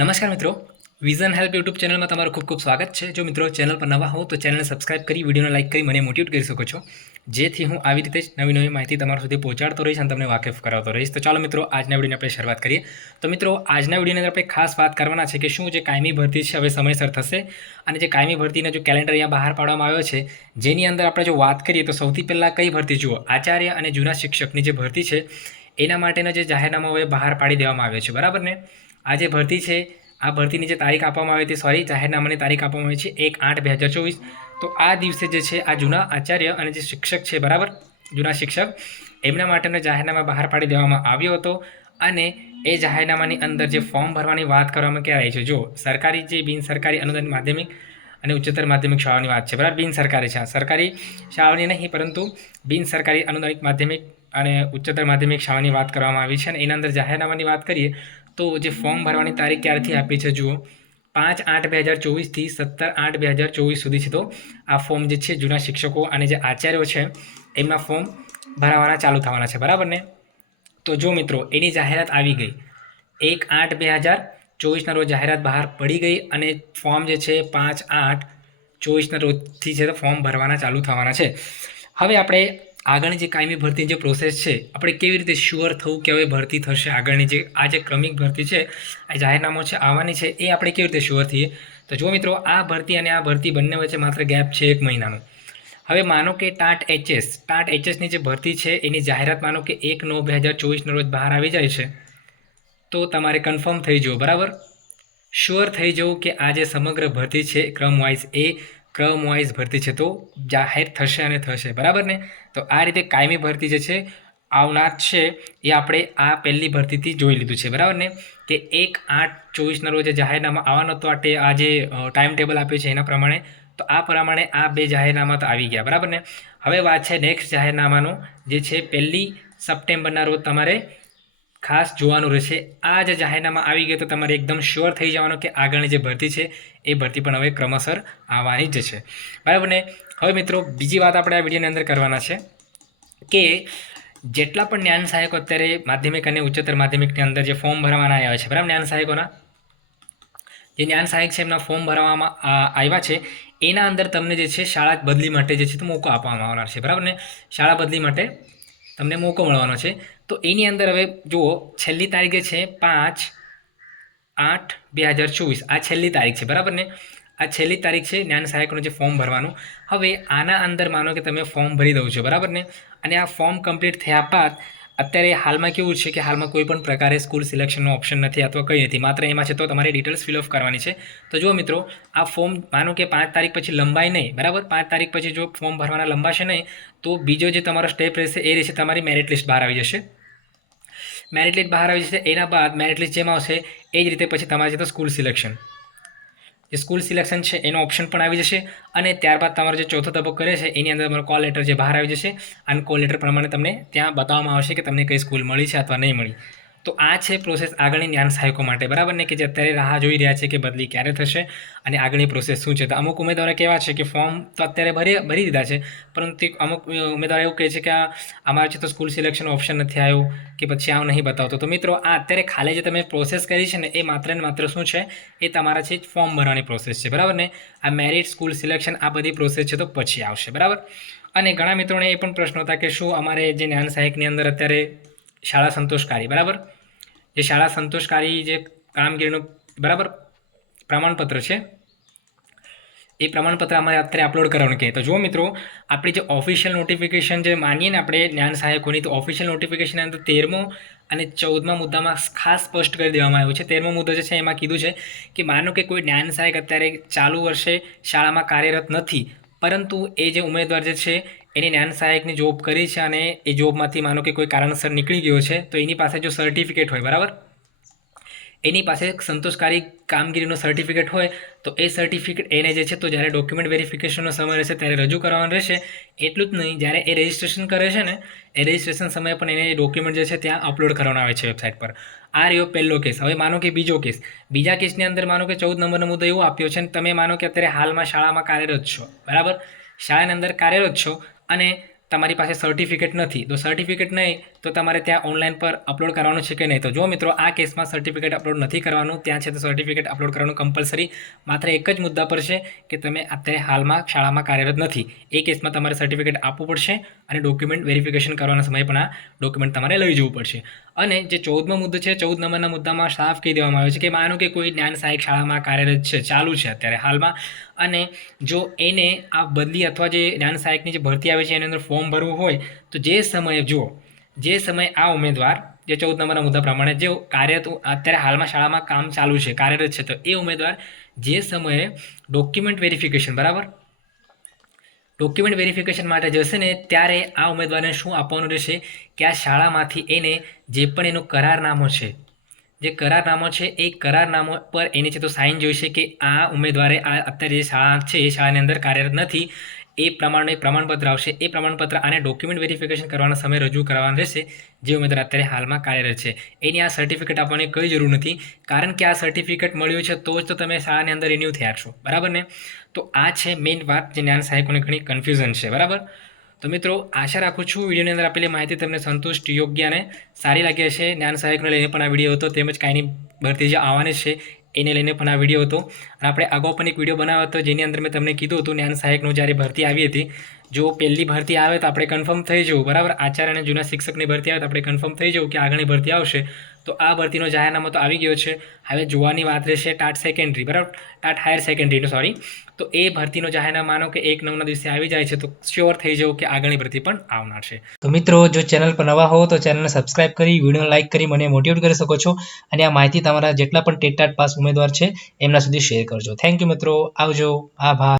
નમસ્કાર મિત્રો. Vision help YouTube ચેનલમાં તમારું ખૂબ ખૂબ સ્વાગત છે. જો મિત્રો ચેનલ પર નવા હો તો ચેનલને સબસ્ક્રાઇબ કરી, વિડીયોને લાઇક કરી, મને મોટિવેટ કરી શકો છો. જેથી હું આવી રીતે જ નવી નવી માહિતી તમારા સુધી પહોંચાડતો રહીશ અને તમને વાકેફ કરાવતો રહીશ. તો ચાલો મિત્રો, આજના વિડીયોની આપણે શરૂઆત કરીએ. તો મિત્રો, આજના વિડીયોની અંદર આપણે ખાસ વાત કરવાના છે કે શું જે કાયમી ભરતી છે, હવે સમયસર થશે. અને જે કાયમી ભરતીનો જો કેલેન્ડર અહીંયા બહાર પાડવામાં આવ્યો છે, જેની અંદર આપણે જો વાત કરીએ તો સૌથી પહેલાં કઈ ભરતી જુઓ? આચાર્ય અને જૂના શિક્ષકની જે ભરતી છે, એના માટેનો જે જાહેરનામો હવે બહાર પાડી દેવામાં આવ્યો છે. બરાબર ને? આ જે ભરતી છે. આ ભરતીની જે તારીખ આપવામાં આવી હતી સોરી જાહેરનામાની તારીખ આપવામાં આવી છે, એક આઠ બે હજાર ચોવીસ. તો આ દિવસે જે છે, આ જૂના આચાર્ય અને જે શિક્ષક છે, બરાબર? જૂના શિક્ષક, એમના માટેનો જાહેરનામા બહાર પાડી દેવામાં આવ્યો હતો અને એ જાહેરનામાની અંદર જે ફોર્મ ભરવાની વાત કરવામાં ક્યાં આવી છે? જો, સરકારી જે બિન સરકારી અનુદાન માધ્યમિક અને ઉચ્ચતર માધ્યમિક શાળાની વાત છે, બરાબર? બિન સરકારી છે આ સરકારી શાળાની નહીં, પરંતુ બિન સરકારી અનુદાનિત માધ્યમિક અને ઉચ્ચતર માધ્યમિક શાળાની વાત કરવામાં આવી છે અને એના અંદર જાહેરનામાની વાત કરીએ તો જે ફોર્મ ભરવાની તારીખ ક્યારથી આપી છે જુઓ? પાંચ આઠ બે હજાર ચોવીસથી સત્તર આઠ બે હજાર ચોવીસ સુધી છે તો આ ફોર્મ જે છે જૂના શિક્ષકો અને જે આચાર્યો છે એમના ફોર્મ ભરાવાના ચાલુ થવાના છે. બરાબર ને? તો જો મિત્રો, એની જાહેરાત આવી ગઈ. એક આઠ બે હજાર ચોવીસના રોજ જાહેરાત બહાર પડી ગઈ અને ફોર્મ જે છે પાંચ આઠ ચોવીસના રોજથી છે તો ફોર્મ ભરવાના ચાલુ થવાના છે. હવે આપણે આગળની જે કાયમી ભરતી જે પ્રોસેસ છે, આપણે કેવી રીતે શ્યોર થવું કે હવે ભરતી થશે? આગળની જે, આ જે ક્રમિક ભરતી છે, આ જાહેરનામો છે, આવવાની છે, એ આપણે કેવી રીતે શ્યોર થઈએ? તો જો મિત્રો, આ ભરતી અને આ ભરતી બંને વચ્ચે માત્ર ગેપ છે એક મહિનાનો. હવે માનો કે ટાટ એચએસ ટાટ એચએસની જે ભરતી છે, એની જાહેરાત માનો કે એક નવ બે હજાર ચોવીસનો રોજ બહાર આવી જાય છે. તો તમારે કન્ફર્મ થઈ જવું, બરાબર? શ્યોર થઈ જવું કે આ જે સમગ્ર ભરતી છે ક્રમ વાઇઝ એ ક્રમ વાઇઝ ભરતી છે તો જાહેર થશે અને થશે, બરાબર ને? તો આ રીતે કાયમી ભરતી જે છે, આવનાર છે, એ આપણે આ પહેલી ભરતીથી જોઈ લીધું છે, બરાબર ને? કે એક આઠ ચોવીસના રોજ જાહેરનામા આવવાનો તો આટે આ જે ટાઈમ ટેબલ આપ્યું છે એના પ્રમાણે, તો આ પ્રમાણે આ બે જાહેરનામા તો આવી ગયા, બરાબર ને? હવે વાત છે નેક્સ્ટ જાહેરનામાનું, જે છે પહેલી સપ્ટેમ્બરના રોજ તમારે ખાસ જોવાનું રહેશે. આ જે જાહેરનામા આવી ગયો તો તમારે એકદમ શ્યોર થઈ જવાનું કે આગળની જે ભરતી છે, એ ભરતી પણ હવે ક્રમશર આવવાની જ છે. બરાબર ને? હવે મિત્રો, બીજી વાત આપણે આ વિડીયોની અંદર કરવાના છે કે જેટલા પણ જ્ઞાન સહાયકો અત્યારે માધ્યમિક અને ઉચ્ચતર માધ્યમિકની અંદર જે ફોર્મ ભરવાના આવ્યા છે, બરાબર? જ્ઞાન સહાયકોના જે જ્ઞાન સહાયક છે એમના ફોર્મ ભરવામાં આવ્યા છે, એના અંદર તમને જે છે શાળા બદલી માટે જે છે તો મોકો આપવામાં આવનાર છે. બરાબર ને? શાળા બદલી માટે તમને મોકો મળવાનો છે. તો એની અંદર હવે જુઓ, છેલ્લી તારીખે છે પાંચ આઠ બે હજાર ચોવીસ. આ છેલ્લી તારીખ છે, બરાબર ને? આ છેલ્લી તારીખ છે, જ્ઞાન સહાયકનું જે ફોર્મ ભરવાનું. હવે આના અંદર માનો કે તમે ફોર્મ ભરી દઉં છો, બરાબર ને? અને આ ફોર્મ કમ્પ્લીટ થયા બાદ અત્યારે હાલમાં કેવું છે કે હાલમાં કોઈ પણ પ્રકારે સ્કૂલ સિલેક્શનનો ઓપ્શન નથી અથવા કંઈ નથી. માત્ર એમાં છે તો તમારે ડિટેલ્સ ફિલઅપ કરવાની છે. તો જુઓ મિત્રો, આ ફોર્મ માનો કે પાંચ તારીખ પછી લંબાય નહીં, બરાબર? પાંચ તારીખ પછી જો ફોર્મ ભરવાના લંબાશે નહીં, તો બીજો જે તમારો સ્ટેપ રહેશે એ રહેશે તમારી મેરિટ લિસ્ટ બહાર આવી જશે. મેરિટ લિસ્ટ બહાર આવી જશે, એના બાદ મેરિટ લિસ્ટ જેમાં આવશે, એ જ રીતે પછી તમારે છે તો સ્કૂલ સિલેક્શન જે સ્કૂલ સિલેક્શન છે, એનો ઓપ્શન પણ આવી જશે. અને ત્યારબાદ તમારો જે ચોથો તબક્કો રહે છે, એની અંદર તમારો કોલ લેટર જે બહાર આવી જશે. અને કોલ લેટર પ્રમાણે તમને ત્યાં બતાવવામાં આવશે કે તમને કઈ સ્કૂલ મળી છે અથવા નહીં મળી. તો આ છે પ્રોસેસ આગળની જ્ઞાન સહાયકો માટે. બરાબર ને? કે જે અત્યારે રાહ જોઈ રહ્યા છે કે બદલી ક્યારે થશે અને આગળની પ્રોસેસ શું છે? તો અમુક ઉમેદવારો કેવા છે કે ફોર્મ તો અત્યારે ભરી ભરી દીધા છે, પરંતુ અમુક ઉમેદવારો એવું કહે છે કે આ, અમારે છે તો સ્કૂલ સિલેક્શન ઓપ્શન નથી આવ્યો કે પછી આવું નહીં બતાવતો. તો મિત્રો, આ અત્યારે ખાલી જે તમે પ્રોસેસ કરી છે ને, એ માત્ર ને માત્ર શું છે? એ તમારા છે ફોર્મ ભરવાની પ્રોસેસ છે. બરાબર ને? આ મેરિટ સ્કૂલ સિલેક્શન આ બધી પ્રોસેસ છે તો પછી આવશે. બરાબર? અને ઘણા મિત્રોને એ પણ પ્રશ્ન હતા કે શું અમારે જે જ્ઞાન સહાયકની અંદર અત્યારે શાળા સંતોષકારી, બરાબર? જે શાળા સંતોષકારી જે કામગીરીનું, બરાબર? પ્રમાણપત્ર છે. એ પ્રમાણપત્ર અમારે અત્યારે અપલોડ કરવાનું કહે તો જો મિત્રો, આપણી જે ઓફિશિયલ નોટિફિકેશન જે માનીએ ને આપણે જ્ઞાન સહાયકોની, તો ઓફિશિયલ નોટિફિકેશન અંદર તેરમો અને ચૌદમા મુદ્દામાં ખાસ સ્પષ્ટ કરી દેવામાં આવ્યું છે. તેરમો મુદ્દો જે છે એમાં કીધું છે કે માનો કે કોઈ જ્ઞાન સહાયક અત્યારે ચાલુ વર્ષે શાળામાં કાર્યરત નથી, પરંતુ એ જે ઉમેદવાર જે છે એની જ્ઞાન સહાયકની જોબ કરી છે અને એ જોબમાંથી માનો કે કોઈ કારણસર નીકળી ગયો છે, તો એની પાસે જો સર્ટિફિકેટ હોય, બરાબર? એની પાસે સંતોષકારી કામગીરીનો સર્ટિફિકેટ હોય, તો એ સર્ટિફિકેટ એને જે છે, તો જ્યારે ડોક્યુમેન્ટ વેરિફિકેશનનો સમય રહેશે, ત્યારે રજૂ કરવાનું રહેશે. એટલું જ નહીં, જ્યારે એ રજિસ્ટ્રેશન કરે છે ને, એ રજિસ્ટ્રેશન સમયે પણ એને ડોક્યુમેન્ટ જે છે, ત્યાં અપલોડ કરવાનો આવે છે વેબસાઇટ પર. આ રહ્યો પહેલો કેસ હવે માનો કે બીજો કેસ બીજા કેસની અંદર માનો કે ચૌદ નંબરનો મુદ્દો એવો આપ્યો છે ને, તમે માનો કે અત્યારે હાલમાં શાળામાં કાર્યરત છો, બરાબર? શાળાની અંદર કાર્યરત છો અને તમારી પાસે સર્ટિફિકેટ નથી. તો સર્ટિફિકેટ નહીં તો તમારે ત્યાં ઓનલાઈન પર અપલોડ કરવાનું છે કે નહીં? તો જો મિત્રો, આ કેસમાં સર્ટિફિકેટ અપલોડ નથી કરવાનું. ત્યાં છે તો સર્ટિફિકેટ અપલોડ કરવાનું કમ્પલસરી માત્ર એક જ મુદ્દા પર છે કે તમે અત્યારે હાલમાં શાળામાં કાર્યરત નથી. એ કેસમાં તમારે સર્ટિફિકેટ આપવું પડશે અને ડોક્યુમેન્ટ વેરિફિકેશન કરવાના સમયે પણ આ ડોક્યુમેન્ટ તમારે લઈ જવું પડશે. અને જે ચૌદમો મુદ્દો છે, ચૌદ નંબરના મુદ્દામાં સાફ કહી દેવામાં આવ્યો છે કે માનો કે કોઈ જ્ઞાન સહાયક શાળામાં કાર્યરત છે, ચાલુ છે અત્યારે હાલમાં. અને જો એને આ બદલી અથવા જે જ્ઞાન સહાયકની જે ભરતી આવે છે, એની અંદર ફોર્મ ભરવું હોય, તો જે સમયે જુઓ જે સમયે આ ઉમેદવાર, જે ચૌદ નંબરના મુદ્દા પ્રમાણે જે કાર્યરત અત્યારે હાલમાં શાળામાં કામ ચાલુ છે, કાર્યરત છે, તો એ ઉમેદવાર જે સમયે ડોક્યુમેન્ટ વેરિફિકેશન બરાબર? ડોક્યુમેન્ટ વેરિફિકેશન માટે જશે ને, ત્યારે આ ઉમેદવારને શું આપવાનું રહેશે કે આ શાળામાંથી એને જે પણ એનું કરારનામું છે, જે કરારનામો છે, એ કરારનામો પર એની છે તો સાઇન જોઈશે કે આ ઉમેદવારે આ અત્યારે જે શાળા છે, એ શાળાની અંદર કાર્યરત નથી. એ પ્રમાણે પ્રમાણપત્ર આવશે. એ પ્રમાણપત્ર આને ડોક્યુમેન્ટ વેરિફિકેશન કરવાના સમય રજૂ કરવાનું રહેશે, જે ઉમેદવાર અત્યારે હાલમાં કાર્યરત છે. એની આ સર્ટિફિકેટ આપવાની કોઈ જરૂર નથી. કારણ કે આ સર્ટિફિકેટ મળ્યું છે, તો જ તો તમે શાળાની અંદર રિન્યૂ થયા છો. બરાબર ને? તો આ છે મેઇન વાત, જે જ્ઞાન સહાયકોને ઘણી કન્ફ્યુઝન છે. બરાબર? તો મિત્રો, આશા રાખું છું વિડીયોની અંદર આપેલી માહિતી તમને સંતુષ્ટ, યોગ્ય અને સારી લાગી હશે. જ્ઞાન સહાયકને લઈને પણ આ વીડિયો હતો, તેમજ કાંઈની ભરતી જે આવવાની છે. એને લઈને પણ આ વીડિયો હતો. અને આપણે અગાઉ પણ એક વીડિયો બનાવ્યો હતો, જેની અંદર મેં તમને કીધું હતું જ્ઞાન સહાયકનું જ્યારે ભરતી આવી હતી જો પહેલી ભરતી આવે તો આપણે કન્ફર્મ થઈ જવું, બરાબર? આચાર્ય અને જૂના શિક્ષકની ભરતી આવે તો આપણે કન્ફર્મ થઈ જવું કે આગળની ભરતી આવશે. તો આ ભરતીનો જાહેરનામો તો આવી ગયો છે. હવે જોવાની વાત રહેશે ટાટ સેકન્ડરી બરાબર? ટાટ હાયર સેકન્ડરીનો સોરી તો એ ભરતીનો જાહેરનામા માનો કે એક નવના દિવસે આવી જાય છે, તો શ્યોર થઈ જવું કે આગળની ભરતી પણ આવનાર છે. તો મિત્રો, જો ચેનલ પર નવા હો તો ચેનલને સબસ્ક્રાઇબ કરી વીડિયો લાઇક કરી, મને મોટિવેટ કરી શકો છો. અને આ માહિતી તમારા જેટલા પણ ટેટ ટાટ પાસ ઉમેદવાર છે, એમના સુધી શેર કરજો. થેન્ક યુ મિત્રો. આવજો. આભાર.